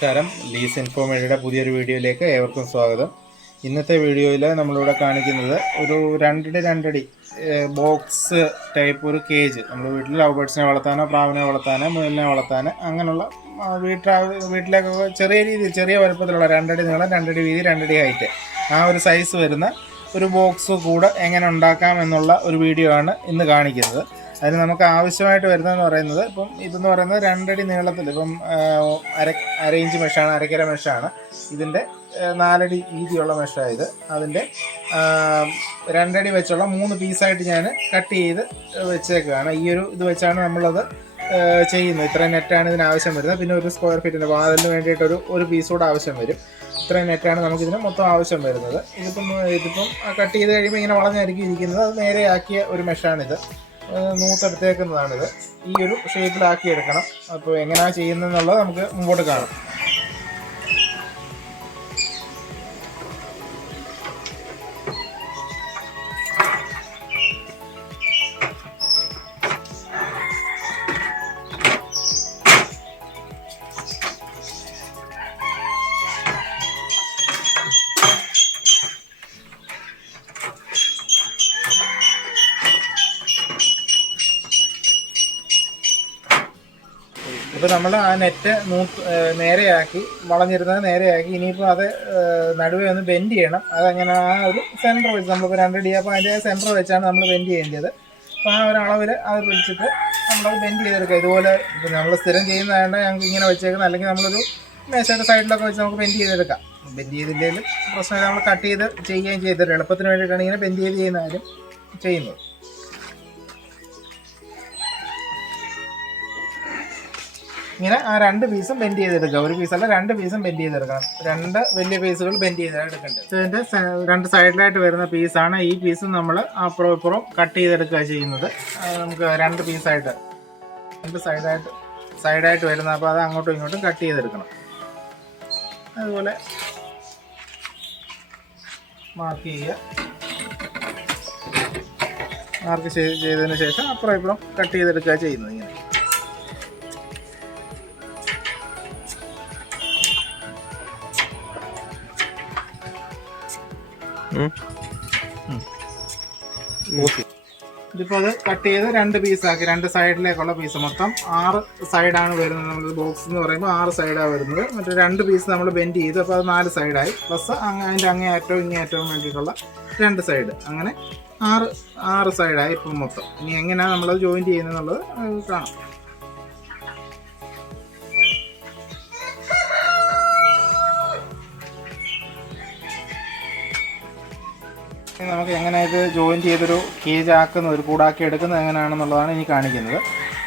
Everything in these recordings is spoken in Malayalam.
നമസ്കാരം. ലീസ് ഇൻഫോമേഡിയുടെ പുതിയൊരു വീഡിയോയിലേക്ക് ഏവർക്കും സ്വാഗതം. ഇന്നത്തെ വീഡിയോയിൽ നമ്മളിവിടെ കാണിക്കുന്നത് ഒരു 2 ബോക്സ് ടൈപ്പ് ഒരു കേജ്. നമ്മൾ വീട്ടിൽ ലവ് ബേർഡ്സിനെ വളർത്താനോ പ്രാവിനെ വളർത്താനോ മുയലിനെ വളർത്താനോ അങ്ങനെയുള്ള വീട്ടിലേക്കൊക്കെ ചെറിയ രീതിയിൽ ചെറിയ വലുപ്പത്തിലുള്ള 2 അടി നീളം 2 അടി വീതി 2 അടി ഹൈറ്റ് ആ ഒരു സൈസ് വരുന്ന ഒരു ബോക്സ് കൂടെ എങ്ങനെ ഉണ്ടാക്കാം എന്നുള്ള ഒരു വീഡിയോ ആണ് ഇന്ന് കാണിക്കുന്നത്. അതിന് നമുക്ക് ആവശ്യമായിട്ട് വരുന്നതെന്ന് പറയുന്നത് ഇതെന്ന് പറയുന്നത് 2 അടി നീളത്തിൽ അര ഇഞ്ച് മെഷാണ്, അരക്കര മെഷാണ്. ഇതിൻ്റെ 4 അടി വീതിയുള്ള മെഷായത്. അതിൻ്റെ 2 അടി വെച്ചുള്ള 3 പീസായിട്ട് ഞാൻ കട്ട് ചെയ്ത് വെച്ചേക്കുകയാണ്. ഈ ഒരു ഇത് വെച്ചാണ് നമ്മളത് ചെയ്യുന്നത്. ഇത്രയും നെറ്റാണ് ഇതിന് ആവശ്യം വരുന്നത്. പിന്നെ ഒരു സ്ക്വയർ ഫീറ്റിൻ്റെ വാതിലിന് വേണ്ടിയിട്ടൊരു പീസ് കൂടെ ആവശ്യം വരും. ഇത്രയും നെറ്റാണ് നമുക്കിതിന് മൊത്തം ആവശ്യം വരുന്നത്. ഇതിപ്പം കട്ട് ചെയ്ത് കഴിയുമ്പോൾ ഇങ്ങനെ വളഞ്ഞായിരിക്കും ഇരിക്കുന്നത്. അത് നേരെയാക്കിയ ഒരു മെഷാണിത്. നൂത്തെടുത്തേക്കുന്നതാണിത്. ഈ ഒരു ഷേപ്പിലാക്കി എടുക്കണം. അപ്പോൾ എങ്ങനെയാണ് ചെയ്യുന്നതെന്നുള്ളത് നമുക്ക് മുമ്പോട്ട് കാണാം. ഇപ്പോൾ നമ്മൾ ആ നെറ്റ് നേരെയാക്കി വളഞ്ഞിരുന്നത് നേരെയാക്കി ഇനിയിപ്പോൾ അത് നടുവേ ഒന്ന് ബെൻഡ് ചെയ്യണം. അതങ്ങനെ ആ ഒരു സെൻറ്റർ വെച്ച് നമ്മളിപ്പോൾ 2 അടി അപ്പോൾ അതിൻ്റെ സെൻറ്റർ വെച്ചാണ് നമ്മൾ ബെൻഡ് ചെയ്യേണ്ടത്. അപ്പോൾ ആ ഒരു അളവിൽ അത് പിടിച്ചിട്ട് നമ്മളത് ബെൻഡ് ചെയ്തെടുക്കുക. ഇതുപോലെ ഇപ്പോൾ നമ്മൾ സ്ഥിരം ചെയ്യുന്നതായത് ഞങ്ങൾക്ക് ഇങ്ങനെ വെച്ചേക്കുന്നത്. അല്ലെങ്കിൽ നമ്മളൊരു മേശയുടെ സൈഡിലൊക്കെ വെച്ച് നമുക്ക് ബെൻഡ് ചെയ്തെടുക്കാം. ബെൻഡ് ചെയ്തില്ലെങ്കിലും പ്രശ്നമില്ല. നമ്മൾ കട്ട് ചെയ്ത് ചെയ്യുകയും ചെയ്തിട്ട് എളുപ്പത്തിന് വേണ്ടിയിട്ടാണ് ഇങ്ങനെ ബെൻഡ് ചെയ്ത് ചെയ്യുന്ന കാര്യം ചെയ്യുന്നത്. ഇങ്ങനെ ആ 2 പീസും ബെൻഡ് ചെയ്തെടുക്കുക. ഒരു പീസല്ല 2 പീസും ബെൻഡ് ചെയ്തെടുക്കണം. 2 വലിയ പീസുകൾ ബെൻഡ് ചെയ്താണ് എടുക്കേണ്ടത്. ഇതിൻ്റെ 2 സൈഡിലായിട്ട് വരുന്ന പീസാണ്. ഈ പീസും നമ്മൾ അപ്പുറം ഇപ്പുറം കട്ട് ചെയ്തെടുക്കുക ചെയ്യുന്നത്. നമുക്ക് 2 പീസായിട്ട് 2 സൈഡായിട്ട് വരുന്ന, അപ്പോൾ അത് അങ്ങോട്ടും ഇങ്ങോട്ടും കട്ട് ചെയ്തെടുക്കണം. അതുപോലെ മാർക്ക് ചെയ്യുക. മാർക്ക് ചെയ്തതിന് ശേഷം അപ്പുറം ഇപ്പുറം കട്ട് ചെയ്തെടുക്കുക ചെയ്യുന്നത്. ഇങ്ങനെ ഇതിപ്പോൾ അത് കട്ട് ചെയ്ത് 2 പീസാക്കി 2 സൈഡിലേക്കുള്ള പീസ്. മൊത്തം 6 സൈഡാണ് വരുന്നത്. നമ്മൾ ബോക്സ് എന്ന് പറയുമ്പോൾ 6 സൈഡാണ് വരുന്നത്. മറ്റേ 2 പീസ് നമ്മൾ ബെൻഡ് ചെയ്തു. അപ്പോൾ അത് 4 സൈഡായി. പ്ലസ് അതിൻ്റെ അങ്ങേയറ്റവും ഇങ്ങേയറ്റവും വേണ്ടിയിട്ടുള്ള 2 സൈഡ്. അങ്ങനെ 6 സൈഡായി ഇപ്പം മൊത്തം. ഇനി എങ്ങനെയാണ് നമ്മളത് ജോയിൻറ്റ് ചെയ്യുന്നതെന്നുള്ളത് കാണാം. നമുക്ക് എങ്ങനെ ഇത് ജോയിൻ ചെയ്തൊരു കേജ് ആക്കുന്ന ഒരു കൂടാക്കി എടുക്കുന്നത് എങ്ങനെയാണെന്നുള്ളതാണ് ഇനി കാണിക്കുന്നത്.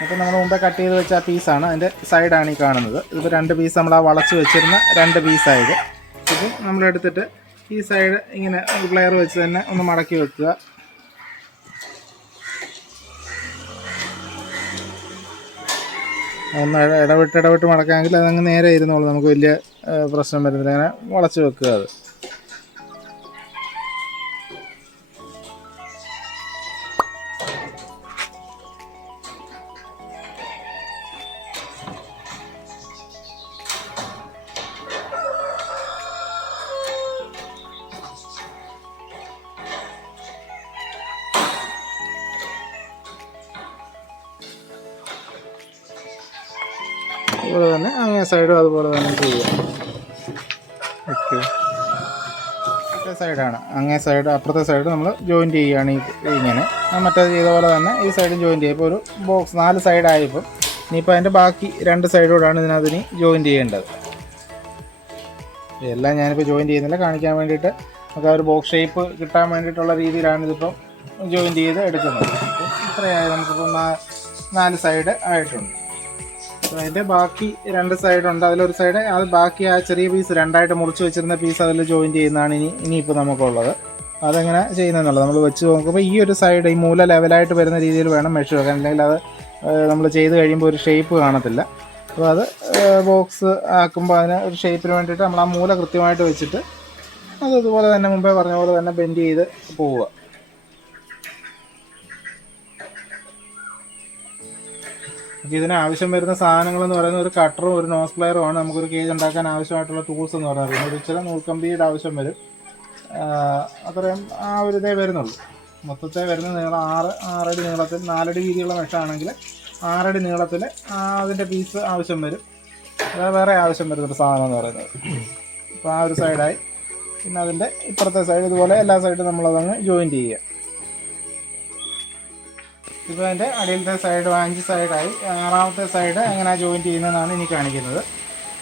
അപ്പോൾ നമ്മൾ മുമ്പേ കട്ട് ചെയ്ത് വെച്ച ആ പീസാണ്, അതിൻ്റെ സൈഡാണ് ഈ കാണുന്നത്. ഇതിപ്പോൾ 2 പീസ് നമ്മൾ ആ വളച്ച് വെച്ചിരുന്ന 2 പീസായത്. ഇത് നമ്മളെടുത്തിട്ട് ഈ സൈഡ് ഇങ്ങനെ ഒരു പ്ലെയർ വെച്ച് തന്നെ ഒന്ന് മടക്കി വെക്കുക. ഒന്ന് ഇടവിട്ട് മടക്കാമെങ്കിൽ അതങ്ങ് നേരെ ഇരുന്നോളൂ. നമുക്ക് വലിയ പ്രശ്നം വരുന്നില്ല. അങ്ങനെ വളച്ച് വെക്കുക. അത് അതുപോലെ തന്നെ അങ്ങേ സൈഡും അതുപോലെ തന്നെ ചെയ്യുക. ഓക്കെ, സൈഡാണ് അങ്ങേ സൈഡ്. അപ്പുറത്തെ സൈഡ് നമ്മൾ ജോയിൻറ്റ് ചെയ്യുകയാണ് ഇങ്ങനെ. മറ്റേത് ചെയ്ത പോലെ തന്നെ ഈ സൈഡും ജോയിൻറ്റ് ചെയ്യുക. ഇപ്പോൾ ഒരു ബോക്സ് 4 സൈഡായപ്പോൾ ഇനിയിപ്പോൾ അതിൻ്റെ ബാക്കി 2 സൈഡോടാണ് ഇതിനകത്തിന് ജോയിൻറ്റ് ചെയ്യേണ്ടത്. ഇതെല്ലാം ഞാനിപ്പോൾ ജോയിൻറ്റ് ചെയ്യുന്നില്ല, കാണിക്കാൻ വേണ്ടിയിട്ട്. നമുക്ക് ആ ഒരു ബോക്സ് ഷേപ്പ് കിട്ടാൻ വേണ്ടിയിട്ടുള്ള രീതിയിലാണ് ഇതിപ്പം ജോയിൻറ്റ് ചെയ്ത് എടുക്കുന്നത്. ഇത്രയായി നമുക്കിപ്പോൾ 4 സൈഡ് ആയിട്ടുണ്ട്. അതിൻ്റെ ബാക്കി 2 സൈഡുണ്ട്. അതിലൊരു സൈഡ് അത് ബാക്കി ആ ചെറിയ പീസ് 2ആയിട്ട് മുറിച്ച് വെച്ചിരുന്ന പീസ് അതിൽ ജോയിൻറ്റ് ചെയ്യുന്നതാണ് ഇനിയിപ്പോൾ നമുക്കുള്ളത്. അതെങ്ങനെ ചെയ്യുന്നതെന്നുള്ളത് നമ്മൾ വെച്ച് നോക്കുമ്പോൾ ഈ ഒരു സൈഡ് ഈ മൂല ലെവലായിട്ട് വരുന്ന രീതിയിൽ വേണം മെഷർ വെക്കാൻ. അല്ലെങ്കിൽ അത് നമ്മൾ ചെയ്ത് കഴിയുമ്പോൾ ഒരു ഷേപ്പ് കാണത്തില്ല. അപ്പോൾ അത് ബോക്സ് ആക്കുമ്പോൾ അതിന് ഒരു ഷേപ്പിന് വേണ്ടിയിട്ട് നമ്മൾ ആ മൂല കൃത്യമായിട്ട് വെച്ചിട്ട് അത് ഇതുപോലെ തന്നെ മുമ്പേ പറഞ്ഞ പോലെ തന്നെ ബെൻഡ് ചെയ്ത് പോവുക. അപ്പോൾ ഇതിന് ആവശ്യം വരുന്ന സാധനങ്ങളെന്ന് പറയുന്നത് ഒരു കട്ടറും ഒരു നോസ് പ്ലെയറുമാണ് നമുക്കൊരു കേജ് ഉണ്ടാക്കാൻ ആവശ്യമായിട്ടുള്ള ടൂൾസ് എന്ന് പറയുന്നത്. പിന്നെ ഒരു ഇച്ചിരി നൂൽക്കമ്പിയുടെ ആവശ്യം വരും. അത്രയും ആ ഒരു ഇതേ വരുന്നുള്ളൂ. മൊത്തത്തെ വരുന്ന നീളം 6 അടി നീളത്തിൽ 4 അടി വീതിയുള്ള മെഷാണെങ്കിൽ 6 അടി നീളത്തിൽ അതിൻ്റെ പീസ് ആവശ്യം വരും. അതായത് വേറെ ആവശ്യം വരുന്നൊരു സാധനം എന്ന് പറയുന്നത്. അപ്പോൾ ആ ഒരു സൈഡായി. പിന്നെ അതിൻ്റെ ഇപ്പുറത്തെ സൈഡ് ഇതുപോലെ എല്ലാ സൈഡും നമ്മളതങ്ങ് ജോയിൻറ്റ് ചെയ്യുക. ഇപ്പോൾ അതിൻ്റെ അടിയിലത്തെ സൈഡ് 5 സൈഡായി. 6ാമത്തെ സൈഡ് എങ്ങനെയാണ് ജോയിൻറ്റ് ചെയ്യുന്നതെന്നാണ് ഇനി കാണിക്കുന്നത്.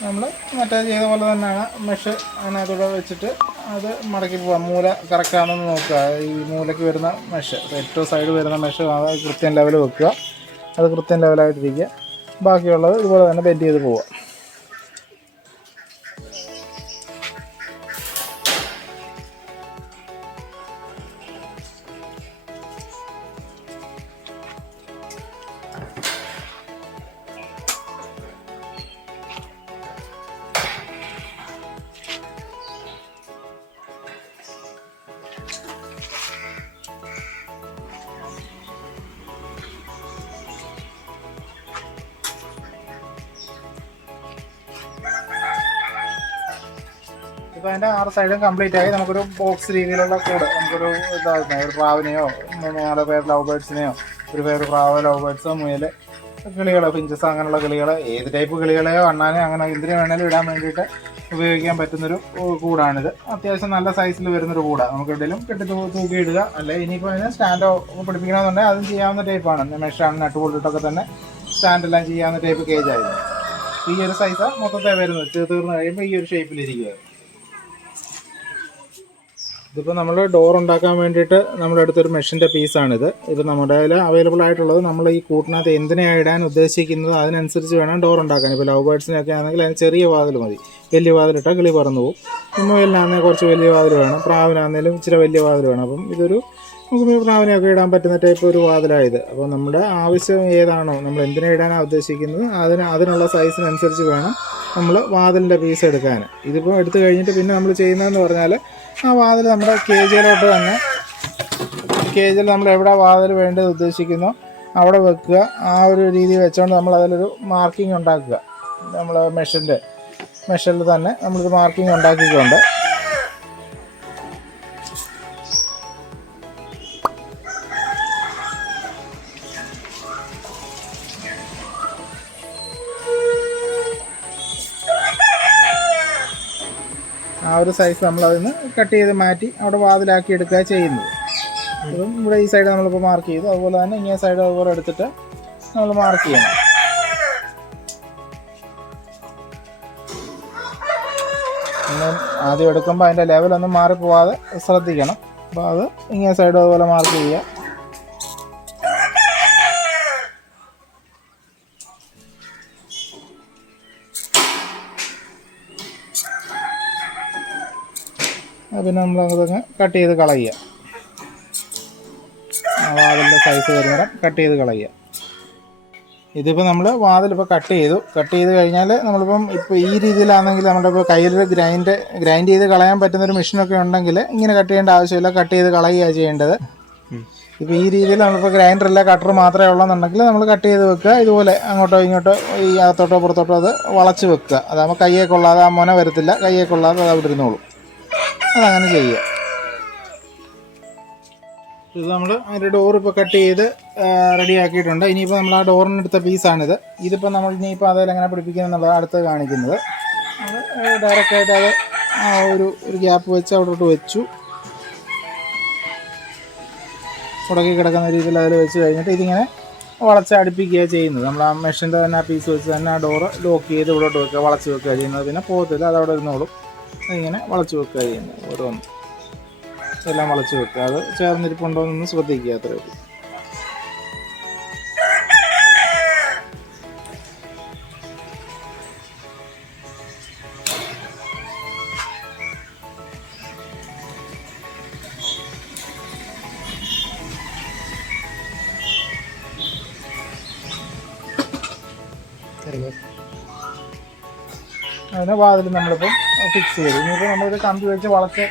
നമ്മൾ മറ്റേ ചെയ്ത പോലെ തന്നെയാണ് മെഷ് അതിനകത്തൂടെ വെച്ചിട്ട് അത് മടക്കി പോകാം. മൂല കറക്റ്റാണെന്ന് നോക്കുക. ഈ മൂലയ്ക്ക് വരുന്ന മെഷ്, ഏറ്റവും സൈഡ് വരുന്ന മെഷ് അത് കൃത്യം ലെവൽ വെക്കുക. അത് കൃത്യം ലെവലായിട്ടിരിക്കുക. ബാക്കിയുള്ളത് ഇതുപോലെ തന്നെ ബെൻഡ് ചെയ്ത് പോവുക. ഇപ്പോൾ അതിൻ്റെ 6 സൈഡും കംപ്ലീറ്റ് ആയി. നമുക്കൊരു ബോക്സ് രീതിയിലുള്ള കൂട് നമുക്കൊരു ഇതാകുന്ന ഒരു പ്രാവിനെയോ 4 പേർ ലവ് ബേർഡ്സിനെയോ ഒരു പേര് പ്രാവ്, ലവ് ബേർഡ്സോ, മുയൽ, കിളികളോ, പിഞ്ചസ് അങ്ങനെയുള്ള കിളികൾ, ഏത് ടൈപ്പ് കിളികളെയോ അണ്ണാനെ അങ്ങനെ എന്തിനു വേണേലും ഇടാൻ വേണ്ടിയിട്ട് ഉപയോഗിക്കാൻ പറ്റുന്നൊരു കൂടാണിത്. അത്യാവശ്യം നല്ല സൈസിൽ വരുന്നൊരു കൂടാണ്. നമുക്ക് എവിടെയെങ്കിലും തൂക്കി ഇടുക. അല്ലെ ഇനിയിപ്പോൾ അതിന് സ്റ്റാൻഡോ പിടിപ്പിക്കണമെന്നുണ്ടെങ്കിൽ അതും ചെയ്യാവുന്ന ടൈപ്പാണ്. മെഷാണ് നട്ട് കൊണ്ടിട്ടൊക്കെ തന്നെ സ്റ്റാൻഡെല്ലാം ചെയ്യാവുന്ന ടൈപ്പ് കേജായിരുന്നു. ഈ ഒരു സൈസ് മൊത്തത്തെ വരുന്നത് തീർന്ന് കഴിയുമ്പോൾ ഈ ഒരു ഷേപ്പിലിരിക്കുക. ഇതിപ്പോൾ നമ്മൾ ഡോർ ഉണ്ടാക്കാൻ വേണ്ടിയിട്ട് നമ്മുടെ അടുത്തൊരു മെഷിൻ്റെ പീസാണിത്. ഇത് നമ്മുടെ കയ്യിൽ അവൈലബിൾ ആയിട്ടുള്ളത് നമ്മൾ ഈ കൂട്ടിനകത്ത് എന്തിനാണ് ഇടാൻ ഉദ്ദേശിക്കുന്നത് അതിനനുസരിച്ച് വേണം ഡോർ ഉണ്ടാക്കാൻ. ഇപ്പോൾ ലവ് ബേർഡ്സിനൊക്കെ ആണെങ്കിൽ അതിന് ചെറിയ വാതിൽ മതി. വലിയ വാതിലിട്ടാൽ കിളി പറന്നു പോകും. മുയലിനാണെങ്കിൽ കുറച്ച് വലിയ വാതിൽ വേണം. പ്രാവിനാണെങ്കിലും ഇച്ചിരി വലിയ വാതിൽ വേണം. അപ്പം ഇതൊരു നമുക്ക് പ്രാവിനെയൊക്കെ ഇടാൻ പറ്റുന്ന ടൈപ്പ് ഒരു വാതിലായത്. അപ്പോൾ നമ്മുടെ ആവശ്യം ഏതാണോ, നമ്മൾ എന്തിനാണ് ഇടാനാണ് ഉദ്ദേശിക്കുന്നത് അതിനുള്ള സൈസിനനുസരിച്ച് വേണം നമ്മൾ വാതിലിൻ്റെ പീസ് എടുക്കാൻ. ഇതിപ്പോൾ എടുത്തു കഴിഞ്ഞിട്ട് പിന്നെ നമ്മൾ ചെയ്യുന്നതെന്ന് പറഞ്ഞാൽ ആ വാതിൽ നമ്മുടെ കേജിലോട്ട് തന്നെ, കേജിൽ നമ്മൾ എവിടെ വാതിൽ വേണ്ടത് ഉദ്ദേശിക്കുന്നോ അവിടെ വെക്കുക. ആ ഒരു രീതി വെച്ചുകൊണ്ട് നമ്മൾ അതിലൊരു മാർക്കിംഗ് ഉണ്ടാക്കുക. നമ്മൾ മെഷറിൽ തന്നെ നമ്മളൊരു മാർക്കിംഗ് ഉണ്ടാക്കിക്കൊണ്ട് ആ ഒരു സൈസ് നമ്മളതിന് കട്ട് ചെയ്ത് മാറ്റി അവിടെ വാതിലാക്കി എടുക്കുക ചെയ്യുന്നത്. അപ്പം ഇവിടെ ഈ സൈഡ് നമ്മളിപ്പോൾ മാർക്ക് ചെയ്തു. അതുപോലെ തന്നെ ഇങ്ങനെ സൈഡ് അതുപോലെ എടുത്തിട്ട് നമ്മൾ മാർക്ക് ചെയ്യണം. പിന്നെ ആദ്യം എടുക്കുമ്പോൾ അതിൻ്റെ ലെവലൊന്നും മാറിപ്പോവാതെ ശ്രദ്ധിക്കണം. അപ്പോൾ അത് ഇങ്ങനെ സൈഡ് അതുപോലെ മാർക്ക് ചെയ്യുക. പിന്നെ നമ്മളതങ്ങ് കട്ട് ചെയ്ത് കളയുക. വാതിലിൻ്റെ സൈസ് വരുന്നേരം കട്ട് ചെയ്ത് കളയുക. ഇതിപ്പോൾ നമ്മൾ വാതിലിപ്പോൾ കട്ട് ചെയ്ത് കഴിഞ്ഞാൽ നമ്മളിപ്പം ഇപ്പോൾ ഈ രീതിയിലാണെങ്കിൽ നമ്മുടെ ഇപ്പോൾ കയ്യിൽ ഗ്രൈൻഡ് ചെയ്ത് കളയാൻ പറ്റുന്നൊരു മെഷീനൊക്കെ ഉണ്ടെങ്കിൽ ഇങ്ങനെ കട്ട് ചെയ്യേണ്ട ആവശ്യമില്ല. കട്ട് ചെയ്ത് കളയുകയാണ് ചെയ്യേണ്ടത്. ഇപ്പോൾ ഈ രീതിയിൽ നമ്മളിപ്പോൾ ഗ്രൈൻഡറില്ല കട്ടർ മാത്രമേ ഉള്ളതെന്നുണ്ടെങ്കിൽ നമ്മൾ കട്ട് ചെയ്ത് വെക്കുക. ഇതുപോലെ അങ്ങോട്ടോ ഇങ്ങോട്ടോ ഈ അകത്തോട്ടോ പുറത്തോട്ടോ അത് വളച്ച് വെക്കുക. അതാകുമ്പോൾ കയ്യെ കൊള്ളാതെ, ആ മുന വരത്തില്ല, കയ്യെ കൊള്ളാതെ അത് അവിടെ ഇരുന്നോളും. അതങ്ങനെ ചെയ്യുക. ഇത് നമ്മൾ അതിൻ്റെ ഡോർ ഇപ്പോൾ കട്ട് ചെയ്ത് റെഡി ആക്കിയിട്ടുണ്ട്. ഇനിയിപ്പോൾ നമ്മൾ ആ ഡോറിനെടുത്ത പീസാണിത്. ഇതിപ്പോൾ നമ്മൾ ഇനിയിപ്പോൾ അതിലെങ്ങനെ പിടിപ്പിക്കുക എന്നുള്ളത് അടുത്ത് കാണിക്കുന്നത്. അത് ഡയറക്റ്റായിട്ട് അത് ആ ഒരു ഗ്യാപ്പ് വെച്ച് അവിടോട്ട് വെച്ചു. മുടക്കി കിടക്കുന്ന രീതിയിൽ അതിൽ വെച്ച് കഴിഞ്ഞിട്ട് ഇതിങ്ങനെ വളച്ച് അടുപ്പിക്കുക ചെയ്യുന്നത്. നമ്മൾ ആ മെഷീൻ്റെ തന്നെ ആ പീസ് വെച്ച് തന്നെ ആ ഡോറ് ലോക്ക് ചെയ്ത് ഇവിടോട്ട് വെക്കുക, വളച്ച് വെക്കുക ചെയ്യുന്നത്. പിന്നെ പോകത്തില്ല, അതവിടെ ഇരുന്നോളും. അതിങ്ങനെ വളച്ച് വെക്കുക ചെയ്യുന്നത്. ഓരോന്ന് എല്ലാം വളച്ച് വെക്കുക. അത് ചേർന്നിരിപ്പുണ്ടോ എന്നൊന്ന് ശ്രദ്ധിക്കുക. അത്രേ ഉള്ളൂ. അതിനെ വാതിൽ നമ്മളിപ്പം ഫിക്സ് ചെയ്തു. ഇനിയിപ്പോൾ നമ്മളൊരു കമ്പി വെച്ച് വളച്ച്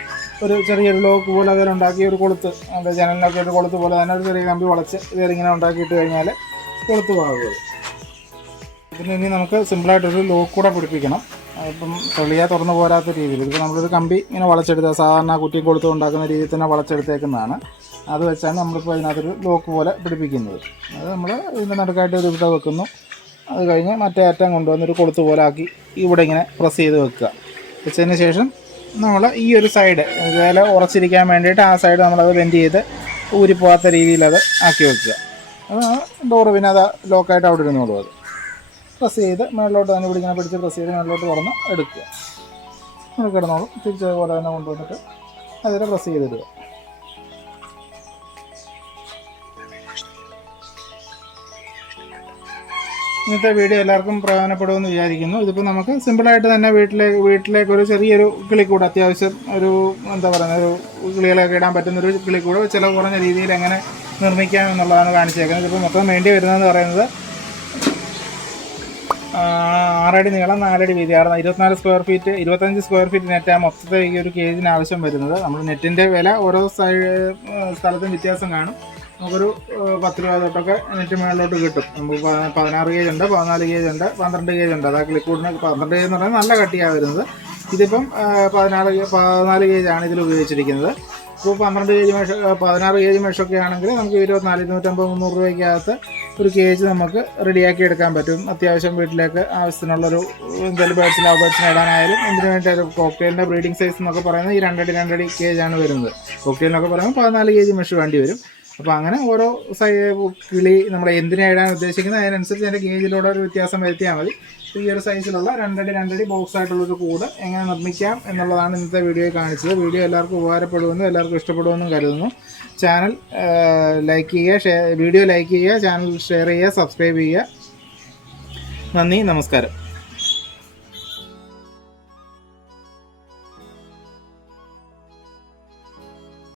ഒരു ചെറിയൊരു ലോക്ക് പോലെ അതിലുണ്ടാക്കി ഒരു കൊളുത്ത്, നമ്മുടെ ജനലിനൊക്കെ ഒരു കൊളുത്ത് പോലെ തന്നെ ഒരു ചെറിയ കമ്പി വളച്ച് ഇതിലിങ്ങനെ ഉണ്ടാക്കിയിട്ട് കഴിഞ്ഞാൽ കൊളുത്ത് പാകുന്നത്. ഇതിന് ഇനി നമുക്ക് സിമ്പിളായിട്ടൊരു ലോക്ക് കൂടെ പിടിപ്പിക്കണം. ഇപ്പം തെളിയാ തുറന്നു പോരാത്ത രീതിയിൽ. ഇതിപ്പോൾ നമ്മളൊരു കമ്പി ഇങ്ങനെ വളച്ചെടുത്ത സാധാരണ കുറ്റി കൊടുത്ത് ഉണ്ടാക്കുന്ന രീതിയിൽ തന്നെ വളച്ചെടുത്തേക്കുന്നതാണ്. അത് വെച്ചാണ് നമ്മളിപ്പോൾ അതിനകത്തൊരു ലോക്ക് പോലെ പിടിപ്പിക്കുന്നത്. അത് നമ്മൾ ഇതിൻ്റെ നടുക്കായിട്ട് ഒരു ഇവിടെ വെക്കുന്നു. അത് കഴിഞ്ഞ് മറ്റേ അറ്റം കൊണ്ടുവന്നൊരു കൊളുത്ത് പോലെ ആക്കി ഇവിടെ ഇങ്ങനെ പ്രസ് ചെയ്ത് വെക്കുക. വെച്ചതിന് ശേഷം നമ്മൾ ഈ ഒരു സൈഡ് ഇതേപോലെ ഉറച്ചിരിക്കാൻ വേണ്ടിയിട്ട് ആ സൈഡ് നമ്മളത് ബെൻഡ് ചെയ്ത് ഊരിപ്പോകാത്ത രീതിയിൽ അത് ആക്കി വെക്കുക. അത് ഡോറ് പിന്നെ അത് ലോക്കായിട്ട് അവിടെ ഇരുന്നോളൂ. അത് പ്രസ് ചെയ്ത് മേളിലോട്ട് തന്നെ പിടിക്കണം, പിടിച്ച് പ്രസ് ചെയ്ത് മേളിലോട്ട് തുറന്ന് എടുക്കുക. നമ്മൾ കിടന്നോളും. തിരിച്ചതുപോലെ തന്നെ കൊണ്ടുവന്നിട്ട് അതിൽ പ്രസ് ചെയ്തിടുക. ഇന്നത്തെ വീഡിയോ എല്ലാവർക്കും പ്രയോജനപ്പെടുമെന്ന് വിചാരിക്കുന്നു. ഇതിപ്പോൾ നമുക്ക് സിമ്പിളായിട്ട് തന്നെ വീട്ടിലേക്ക് ഒരു ചെറിയൊരു കിളിക്കൂട്, അത്യാവശ്യം ഒരു എന്താ പറയുക, ഒരു കിളികളൊക്കെ ഇടാൻ പറ്റുന്നൊരു കിളിക്കൂട് ചിലവ് കുറഞ്ഞ രീതിയിൽ എങ്ങനെ നിർമ്മിക്കാം എന്നുള്ളതാണ് കാണിച്ചേക്കുന്നത്. ഇതിപ്പോൾ മൊത്തം വേണ്ടി വരുന്നതെന്ന് പറയുന്നത് 6 അടി നീളം 4 അടി വീതി 24 സ്ക്വയർ ഫീറ്റ് 25 സ്ക്വയർ ഫീറ്റ് നെറ്റാണ് മൊത്തത്തിൽ ഈ ഒരു കേജിന് ആവശ്യം വരുന്നത്. നമ്മൾ നെറ്റിൻ്റെ വില ഓരോ സ്ഥലത്തും വ്യത്യാസം കാണും. നമുക്കൊരു 10 രൂപ തൊട്ടൊക്കെ നെറ്റ് മേളിലോട്ട് കിട്ടും. നമുക്ക് 16 ഗേജ് ഉണ്ട്, 14 ഗേജ് ഉണ്ട്, 12 ഗേജ് ഉണ്ട്. അതാ ക്ലിക്കൂഡിന് 12 ഗേജ് എന്ന് പറഞ്ഞാൽ നല്ല കട്ടിയാണ് വരുന്നത്. ഇതിപ്പം 14 ഗേജാണ് ഇതിൽ ഉപയോഗിച്ചിരിക്കുന്നത്. ഇപ്പോൾ 16 ഗേജ് മെഷൊക്കെ ആണെങ്കിൽ നമുക്ക് 24, 250, 300 രൂപയ്ക്കകത്ത് ഒരു കേജ് നമുക്ക് റെഡിയാക്കി എടുക്കാൻ പറ്റും. അത്യാവശ്യം വീട്ടിലേക്ക് ആവശ്യത്തിനുള്ളൊരു എന്തെങ്കിലും ബേഡ്സിനെ ഇടാനായാലും എന്തിനു വേണ്ടി ഒരു കോക്ടെയിലിൻ്റെ ബ്രീഡിംഗ് സൈസ് എന്നൊക്കെ പറയുന്നത് ഈ 2 അടി കേജാണ് വരുന്നത്. കോക്ടെയിലിനൊക്കെ പറയുമ്പോൾ 14 ഗേജ് മെഷ് വേണ്ടി വരും. അപ്പോൾ അങ്ങനെ ഓരോ കിളി നമ്മൾ എന്തിനാണ് ഇടാൻ ഉദ്ദേശിക്കുന്നത് അതിനനുസരിച്ച് അതിൻ്റെ ഗേജിലൂടെ ഒരു വ്യത്യാസം വരുത്തിയാൽ മതി. ഈ ഒരു സൈസിലുള്ള 2 അടി ബോക്സ് ആയിട്ടുള്ളൊരു കൂട് എങ്ങനെ നിർമ്മിക്കാം എന്നുള്ളതാണ് ഇന്നത്തെ വീഡിയോയിൽ കാണിച്ചത്. വീഡിയോ എല്ലാവർക്കും ഉപകാരപ്പെടുമെന്നും എല്ലാവർക്കും ഇഷ്ടപ്പെടുമെന്നും കരുതുന്നു. ചാനൽ ലൈക്ക് ചെയ്യുക, വീഡിയോ ലൈക്ക് ചെയ്യുക, ചാനൽ ഷെയർ ചെയ്യുക, സബ്സ്ക്രൈബ് ചെയ്യുക. നന്ദി, നമസ്കാരം.